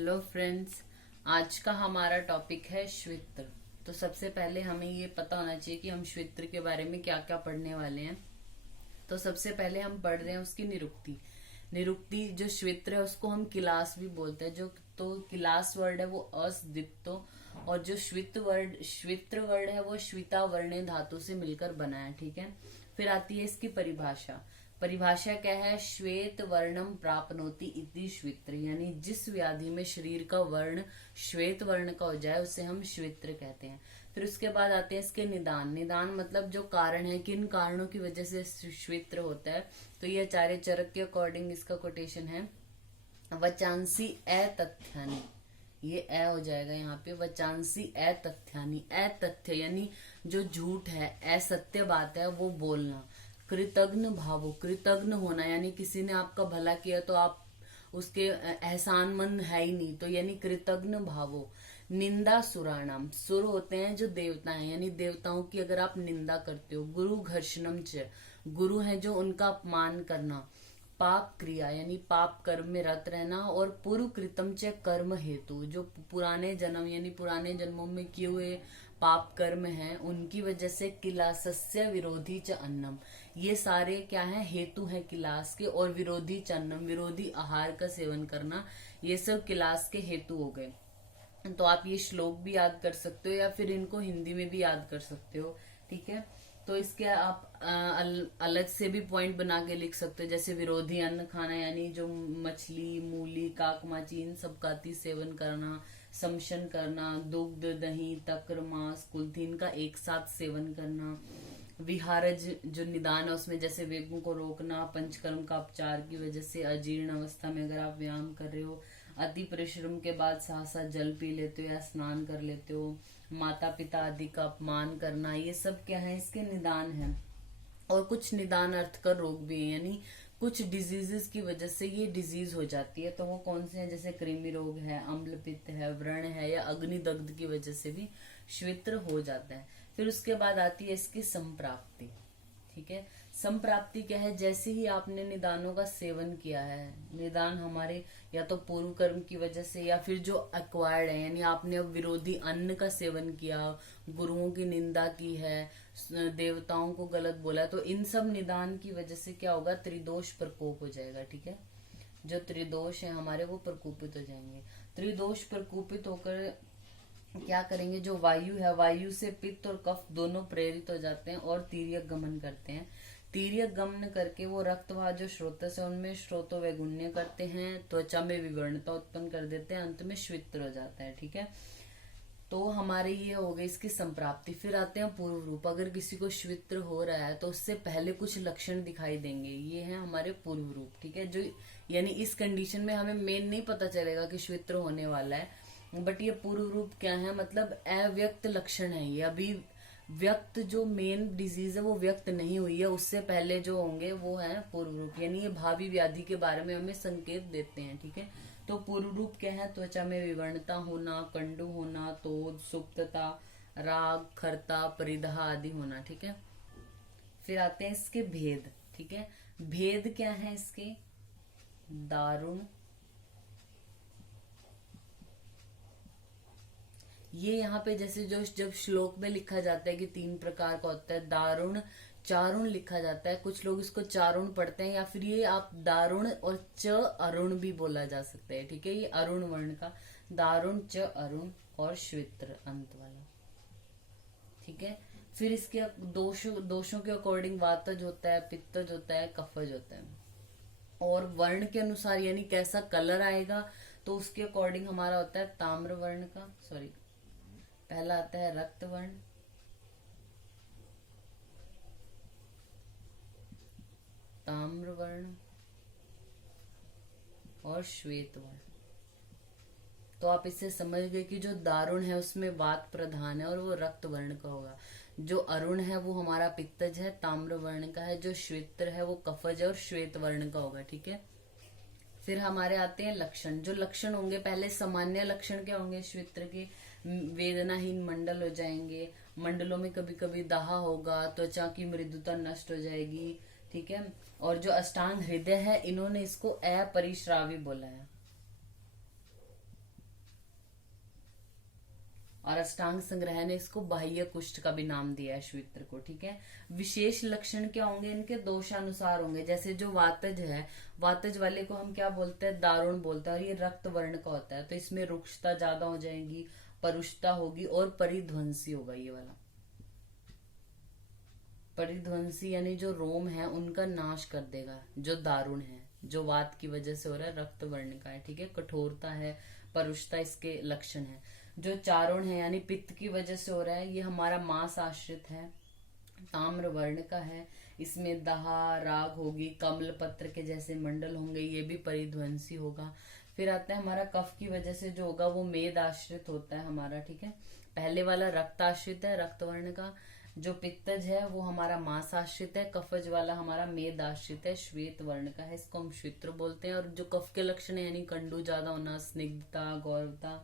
Hello friends, आज का हमारा टॉपिक है श्वित्र। तो सबसे पहले हमें ये पता होना चाहिए कि हम श्वित्र के बारे में क्या क्या पढ़ने वाले हैं। तो सबसे पहले हम पढ़ रहे हैं उसकी निरुक्ति। निरुक्ति जो श्वित्र है उसको हम किलास भी बोलते हैं। जो तो किलास वर्ड है वो अस्दिप्तो, और जो श्वित्र वर्ड है वो श्विता वर्णे धातु से मिलकर बना है। ठीक है। फिर आती है इसकी परिभाषा। परिभाषा क्या है? श्वेत वर्णम प्राप्नोति इति श्वित्र, यानी जिस व्याधि में शरीर का वर्ण श्वेत वर्ण का हो जाए उसे हम श्वित्र कहते हैं। फिर उसके बाद आते हैं इसके निदान। निदान मतलब जो कारण है, किन कारणों की वजह से श्वित्र होता है। तो ये आचार्य चरक के अकॉर्डिंग इसका कोटेशन है, वचांसी अतथ्यानि। ये ए हो जाएगा यहाँ पे, वचांसी अतथ्यानि। अतथ्य यानी जो झूठ है, असत्य बात है वो बोलना। कृतज्ञ भावो, कृतज्ञ होना यानी किसी ने आपका भला किया तो आप उसके एहसानमंद है ही नहीं, तो यानी कृतज्ञ भावो। निंदा सुराणाम, सुर होते हैं जो देवता हैं, यानी देवताओं की अगर आप निंदा करते हो। गुरु घर्षणम च, गुरु है जो उनका अपमान करना। पाप क्रिया यानी पाप कर्म में रत रहना। और पूर्व कृतम च कर्म हेतु, जो पुराने जन्म यानी पुराने जन्मों में किए हुए पाप कर्म हैं उनकी वजह से किलासस्य विरोधी च अन्नम, ये सारे क्या है? हेतु है किलास के। और विरोधी च अन्नम, विरोधी आहार का सेवन करना, ये सब किलास के हेतु हो गए। तो आप ये श्लोक भी याद कर सकते हो या फिर इनको हिंदी में भी याद कर सकते हो। ठीक है। तो इसके आप अलग से भी पॉइंट बना के लिख सकते हो, जैसे विरोधी अन्न खाना यानी जो मछली, मूली, काकमाची इन सब का अति सेवन करना, समशन करना, दुग्ध, दही, तक्र, मांस, कुल्थी इनका एक साथ सेवन करना। विहारज जो निदान है उसमें जैसे वेगों को रोकना, पंचकर्म का उपचार की वजह से अजीर्ण अवस्था में अगर आप व्यायाम कर रहे हो, अति परिश्रम के बाद सहसा जल पी लेते हो या स्नान कर लेते हो, माता पिता आदि का अपमान करना, ये सब क्या है? इसके निदान है। और कुछ निदान अर्थ कर रोग भी है, यानी कुछ डिजीजेस की वजह से ये डिजीज हो जाती है। तो वो कौन से हैं? जैसे कृमि रोग है, अम्ल पित्त है, व्रण है, या अग्निदग्ध की वजह से भी श्वित्र हो जाता है। फिर उसके बाद आती है इसकी संप्राप्ति। ठीक है। संप्राप्ति क्या है? जैसे ही आपने निदानों का सेवन किया है, निदान हमारे या तो पूर्व कर्म की वजह से या फिर जो एक्वायर्ड है, यानी आपने अब विरोधी अन्न का सेवन किया, गुरुओं की निंदा की है, देवताओं को गलत बोला, तो इन सब निदान की वजह से क्या होगा? त्रिदोष प्रकोप हो जाएगा। ठीक है। जो त्रिदोष है हमारे वो प्रकोपित हो जाएंगे। त्रिदोष प्रकोपित होकर क्या करेंगे? जो वायु है, वायु से पित्त और कफ दोनों प्रेरित हो जाते हैं और तीर्यक गमन करते हैं। तीर्यक गमन करके वो रक्तवाह जो स्रोतस है उनमें स्रोतो वैगुण्य करते हैं, त्वचा में विवर्णता उत्पन्न कर देते हैं, अंत में श्वित्र हो जाता है। ठीक है। तो हमारे ये हो गई इसकी संप्राप्ति। फिर आते हैं पूर्व रूप। अगर किसी को श्वित्र हो रहा है तो उससे पहले कुछ लक्षण दिखाई देंगे, ये है हमारे पूर्व रूप। ठीक है। जो यानी इस कंडीशन में हमें मेन नहीं पता चलेगा कि श्वित्र होने वाला है, बट ये पूर्व रूप क्या है? मतलब अव्यक्त लक्षण है ये। अभी व्यक्त जो मेन डिजीज है वो व्यक्त नहीं हुई है, उससे पहले जो होंगे वो है पूर्व रूप, यानी ये भावी व्याधि के बारे में हमें संकेत देते हैं। ठीक है। तो पूर्व रूप क्या है? त्वचा में विवर्णता होना, कंडु होना, तोद, सुप्तता, राग, खरता, परिधा आदि होना। ठीक है। फिर आते हैं इसके भेद। ठीक है। भेद क्या है इसके? दारुण, ये यहाँ पे जैसे जो जब श्लोक में लिखा जाता है कि 3 प्रकार का होता है, दारुण, चारुण लिखा जाता है। कुछ लोग इसको चारुण पढ़ते हैं, या फिर ये आप दारुण और च अरुण भी बोला जा सकता है। ठीक है। ये अरुण वर्ण का दारुण, च अरुण और श्वित्र अंत वाला। ठीक है। फिर इसके दोषों के अकॉर्डिंग वातज होता है, पित्तज होता है, कफज होता है। और वर्ण के अनुसार यानी कैसा कलर आएगा तो उसके अकॉर्डिंग हमारा होता है ताम्र वर्ण का, सॉरी पहला आता है रक्त वर्ण, ताम्र वर्ण और श्वेत वर्ण। तो आप इससे समझ गए कि जो दारुण है उसमें वात प्रधान है और वो रक्त वर्ण का होगा। जो अरुण है वो हमारा पित्तज है, ताम्र वर्ण का है। जो श्वेत्र है वो कफज है और श्वेत वर्ण का होगा। ठीक है। फिर हमारे आते हैं लक्षण। जो लक्षण होंगे, पहले सामान्य लक्षण क्या होंगे श्वित्र के? वेदनाहीन मंडल हो जाएंगे, मंडलों में कभी कभी दाह होगा, त्वचा की मृदुता नष्ट हो जाएगी। ठीक है। और जो अष्टांग हृदय है, इन्होंने इसको अपरिश्रावी बोला है। और अष्टांग संग्रह ने इसको बाह्य कुष्ठ का भी नाम दिया है श्वित्र को, ठीक है। विशेष लक्षण क्या होंगे इनके, दोषानुसार होंगे। जैसे जो वातज है, वातज वाले को हम क्या बोलते हैं, दारुण बोलते हैं, और ये रक्त वर्ण का होता है, तो इसमें रुक्षता ज्यादा हो जाएगी, परुषता होगी और परिध्वंसी होगा। ये वाला परिध्वंसी यानी जो रोम है उनका नाश कर देगा। जो दारुण है, जो वात की वजह से हो रहा है, रक्त वर्ण का है, ठीक है। कठोरता है, परुषता इसके लक्षण है। जो चारुण है यानी पित्त की वजह से हो रहा है, ये हमारा मांस आश्रित है, ताम्र वर्ण का है। इसमें दहा, राग होगी, कमल पत्र के जैसे मंडल होंगे, ये भी परिध्वंसी होगा। फिर आता है हमारा कफ की वजह से जो होगा वो मेद आश्रित होता है हमारा, ठीक है। पहले वाला रक्त आश्रित है, रक्त वर्ण का। जो पित्तज है वो हमारा मांस आश्रित है, कफज वाला हमारा मेद आश्रित है, श्वेत वर्ण का है, इसको हम श्वित्र बोलते हैं। और जो कफ के लक्षण है यानी कंडू ज्यादा होना, स्निग्धता, गौरवता,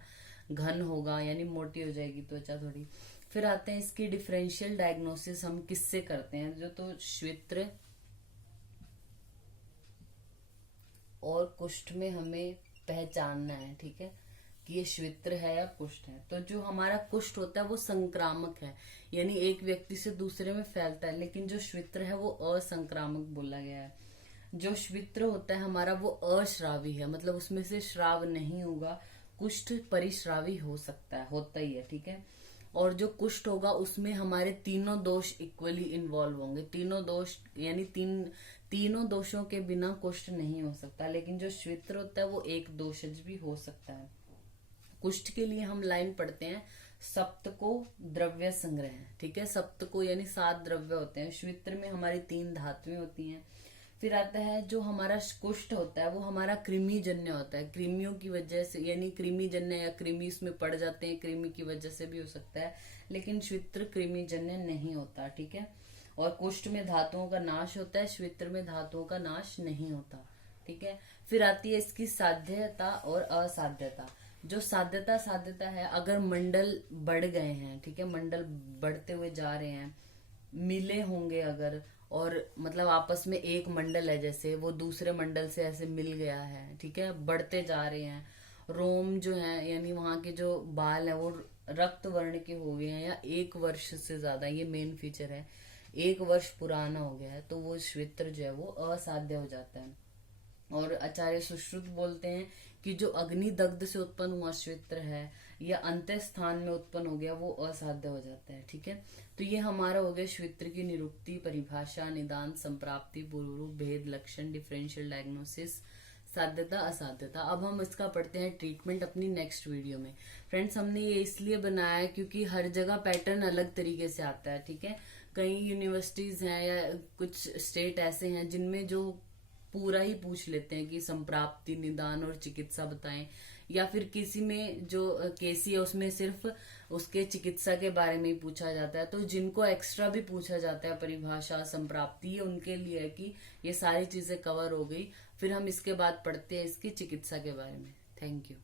घन होगा यानी मोटी हो जाएगी त्वचा थोड़ी। फिर आते हैं इसकी डिफरेंशियल डायग्नोसिस हम किससे करते हैं, जो तो श्वित्र और कुष्ठ में हमें पहचानना है, ठीक है, कि ये श्वित्र है या कुष्ठ है। तो जो हमारा कुष्ठ होता है वो संक्रामक है, यानी एक व्यक्ति से दूसरे में फैलता है, लेकिन जो श्वित्र है वो असंक्रामक बोला गया है। जो श्वित्र होता है हमारा वो अश्रावी है, मतलब उसमें से श्राव नहीं होगा। कुष्ठ परिश्रावी हो सकता है, होता ही है, ठीक है। और जो कुष्ठ होगा उसमें हमारे तीनों दोष इक्वली इन्वॉल्व होंगे। तीनों दोष यानी तीनों दोषों के बिना कुष्ठ नहीं हो सकता। लेकिन जो श्वित्र होता है वो एक दोषज भी हो सकता है। कुष्ठ के लिए हम लाइन पढ़ते हैं, सप्तको द्रव्य संग्रह, ठीक है। सप्तको यानी 7 द्रव्य होते हैं। श्वित्र में हमारी 3 धातुएं होती हैं। फिर आता है जो हमारा कुष्ठ होता है वो हमारा कृमि जन्य होता है, कृमियों की वजह से, यानी कृमि जन्य या कृमि इसमें पड़ जाते हैं, कृमि की वजह से भी हो सकता है। लेकिन श्वित्र कृमि जन्य नहीं होता, ठीक है। और कुष्ठ में धातुओं का नाश होता है, श्वित्र में धातुओं का नाश नहीं होता, ठीक है। फिर आती है इसकी साध्यता और असाध्यता। जो साध्यता है, अगर मंडल बढ़ गए हैं, ठीक है, मंडल बढ़ते हुए जा रहे हैं, मिले होंगे अगर, और मतलब आपस में एक मंडल है, जैसे वो दूसरे मंडल से ऐसे मिल गया है, ठीक है, बढ़ते जा रहे हैं। रोम जो है यानी वहां के जो बाल है वो रक्त वर्ण के हो गए हैं, या 1 वर्ष से ज्यादा, ये मेन फीचर है, 1 वर्ष पुराना हो गया है, तो वो श्वित्र जो है वो असाध्य हो जाता है। और आचार्य सुश्रुत बोलते हैं कि जो अग्नि दग्ध से उत्पन्न हुआ श्वित्र है या अंत्य स्थान में उत्पन्न हो गया वो असाध्य हो जाता है, ठीक है। तो ये हमारा हो गया श्वित्र की निरुक्ति, परिभाषा, निदान, संप्राप्ति, पूर्वरूप, भेद, लक्षण, डिफरेंशियल डायग्नोसिस, साध्यता, असाध्यता। अब हम इसका पढ़ते हैं ट्रीटमेंट अपनी नेक्स्ट वीडियो में। फ्रेंड्स, हमने ये इसलिए बनाया है क्योंकि हर जगह पैटर्न अलग तरीके से आता है, ठीक है। कई यूनिवर्सिटीज हैं या कुछ स्टेट ऐसे हैं जिनमें जो पूरा ही पूछ लेते हैं कि संप्राप्ति, निदान और चिकित्सा बताएं, या फिर किसी में जो केसी है उसमें सिर्फ उसके चिकित्सा के बारे में ही पूछा जाता है। तो जिनको एक्स्ट्रा भी पूछा जाता है, परिभाषा, संप्राप्ति, ये उनके लिए है कि ये सारी चीजें कवर हो गई। फिर हम इसके बाद पढ़ते हैं इसकी चिकित्सा के बारे में। Thank you.